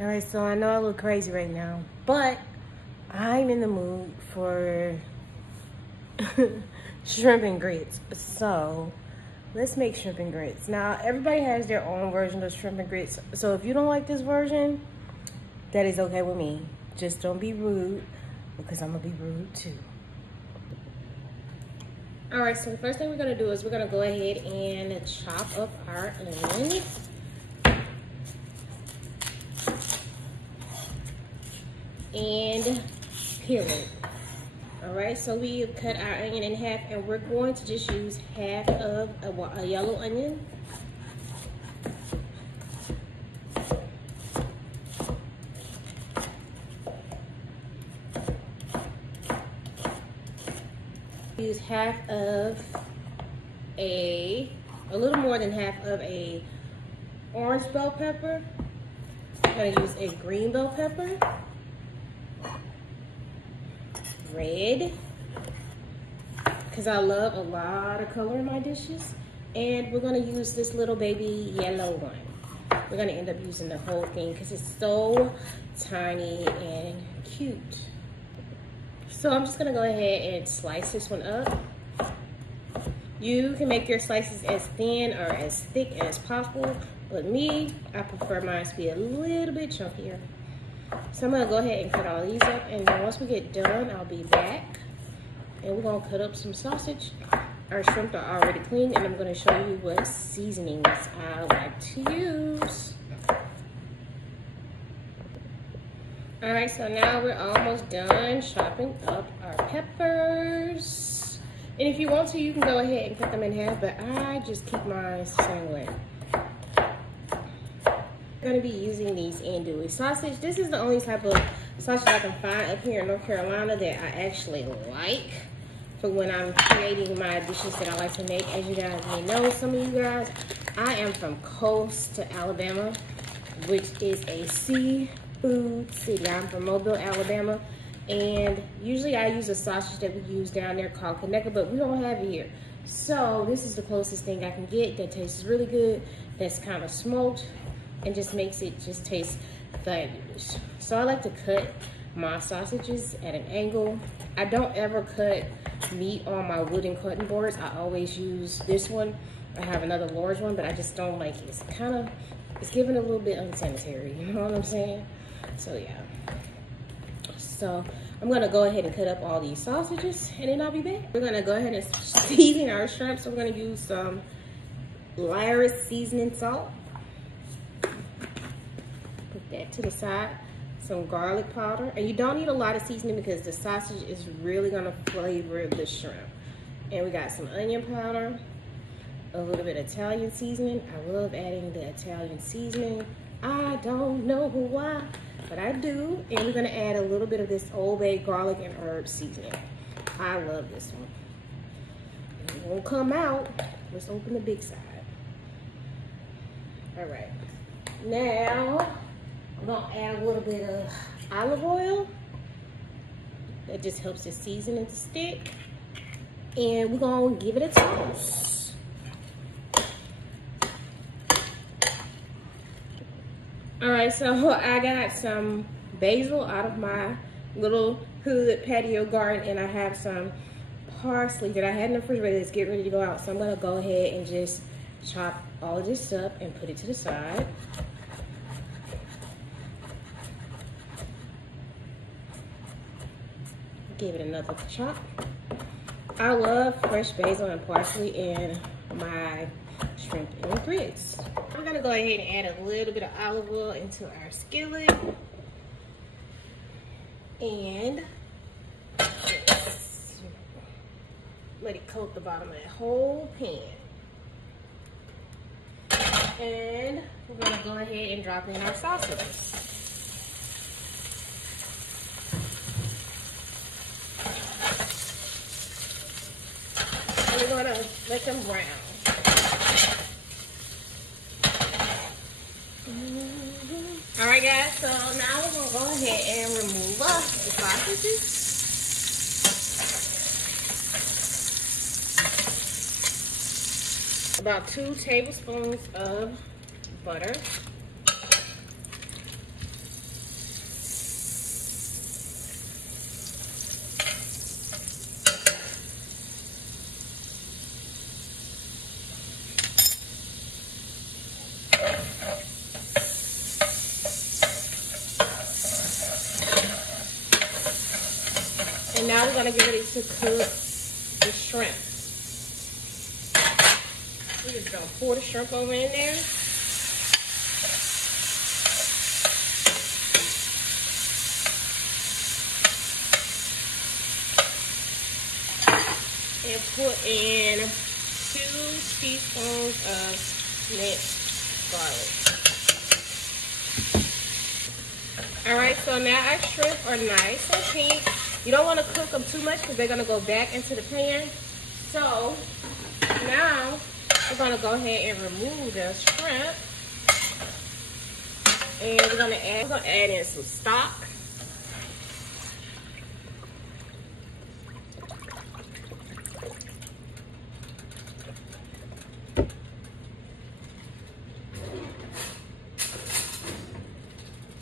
All right, so I know I look crazy right now, but I'm in the mood for shrimp and grits. So let's make shrimp and grits. Now, everybody has their own version of shrimp and grits. So if you don't like this version, that is okay with me. Just don't be rude, because I'm gonna be rude too. All right, so the first thing we're gonna do is we're gonna go ahead and chop up our onion. And peel it. All right, so we have cut our onion in half, and we're going to just use half of a yellow onion. Use half of a little more than half of a orange bell pepper. I'm gonna use a green bell pepper. Red, because I love a lot of color in my dishes. And we're gonna use this little baby yellow one. We're gonna end up using the whole thing because it's so tiny and cute. So I'm just gonna go ahead and slice this one up. You can make your slices as thin or as thick as possible, but me, I prefer mine to be a little bit chunkier. So I'm gonna go ahead and cut all these up, and then once we get done, I'll be back. And we're gonna cut up some sausage. Our shrimp are already clean, and I'm gonna show you what seasonings I like to use. All right, so now we're almost done chopping up our peppers. And if you want to, you can go ahead and cut them in half, but I just keep mine the same way. I'm gonna be using these andouille sausage. This is the only type of sausage I can find up here in North Carolina that I actually like for when I'm creating my dishes that I like to make. As you guys may know, some of you guys, I am from Coast, Alabama, which is a seafood city. I'm from Mobile, Alabama, and usually I use a sausage that we use down there called Conecuh, but we don't have it here. So this is the closest thing I can get that tastes really good, that's kind of smoked, and just makes it just taste fabulous. So I like to cut my sausages at an angle. I don't ever cut meat on my wooden cutting boards. I always use this one. I have another large one, but I just don't like it. It's giving a little bit unsanitary, you know what I'm saying? So yeah. So I'm gonna go ahead and cut up all these sausages, and then I'll be back. We're gonna go ahead and season our shrimp. So we're gonna use some Lyris seasoning salt. Put that to the side. Some garlic powder, and you don't need a lot of seasoning because the sausage is really gonna flavor the shrimp. And we got some onion powder, a little bit of Italian seasoning. I love adding the Italian seasoning. I don't know why, but I do. And we're gonna add a little bit of this Old Bay garlic and herb seasoning. I love this one. It won't come out. Let's open the big side. All right, now I'm gonna add a little bit of olive oil. That just helps the seasoning to stick. And we're gonna give it a toast. All right, so I got some basil out of my little hood patio garden, and I have some parsley that I had in the refrigerator that's getting ready to go out. So I'm gonna go ahead and just chop all of this up and put it to the side. Give it another chop. I love fresh basil and parsley in my shrimp and grits. I'm gonna go ahead and add a little bit of olive oil into our skillet. And let it coat the bottom of that whole pan. And we're gonna go ahead and drop in our sausages. We're gonna let them brown. All right, guys, so now we're gonna go ahead and remove the sausages. About 2 tablespoons of butter. now we're gonna get ready to cook the shrimp. We're just gonna pour the shrimp over in there. And put in 2 teaspoons of minced garlic. Alright, so now our shrimp are nice and pink. You don't want to cook them too much because they're going to go back into the pan. So now we're going to go ahead and remove the shrimp. And we're going to add in some stock.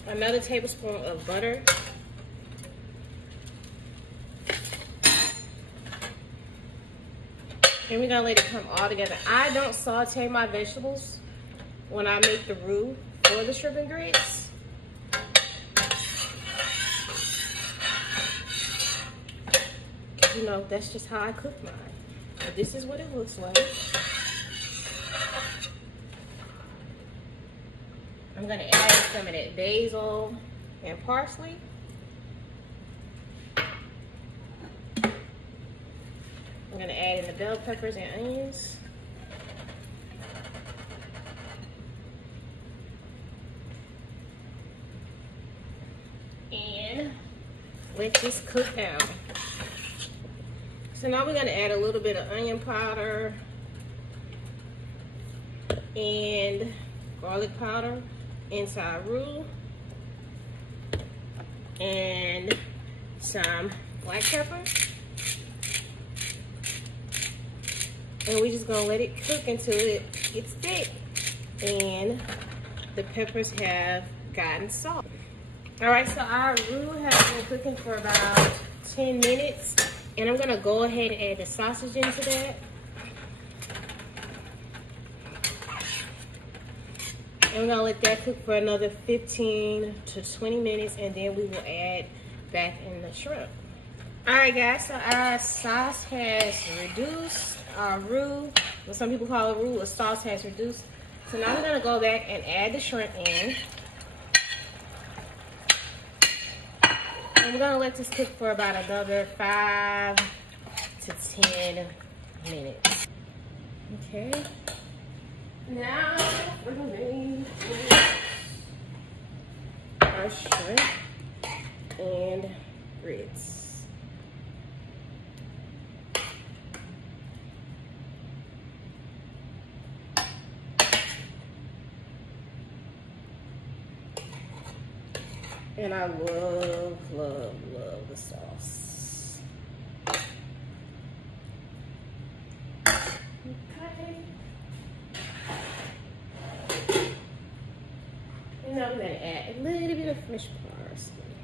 Another tablespoon of butter. And we're gonna let it come all together. I don't saute my vegetables when I make the roux for the shrimp and grits. You know, that's just how I cook mine. But this is what it looks like. I'm gonna add some of that basil and parsley. I'm gonna add in the bell peppers and onions. And let this cook down. So now we're gonna add a little bit of onion powder and garlic powder into our roux, and some black pepper. And we're just gonna let it cook until it gets thick and the peppers have gotten soft. All right, so our roux has been cooking for about 10 minutes, and I'm gonna go ahead and add the sausage into that. And we're gonna let that cook for another 15 to 20 minutes, and then we will add back in the shrimp. All right, guys, so our sauce has reduced. Our roux, what some people call a roux, a sauce has reduced. So now we're gonna go back and add the shrimp in. And we're gonna let this cook for about another 5 to 10 minutes. Okay. Now we're gonna make our shrimp and grits. And I love, love, love the sauce. Okay. And now we're gonna add a little bit of fresh parsley.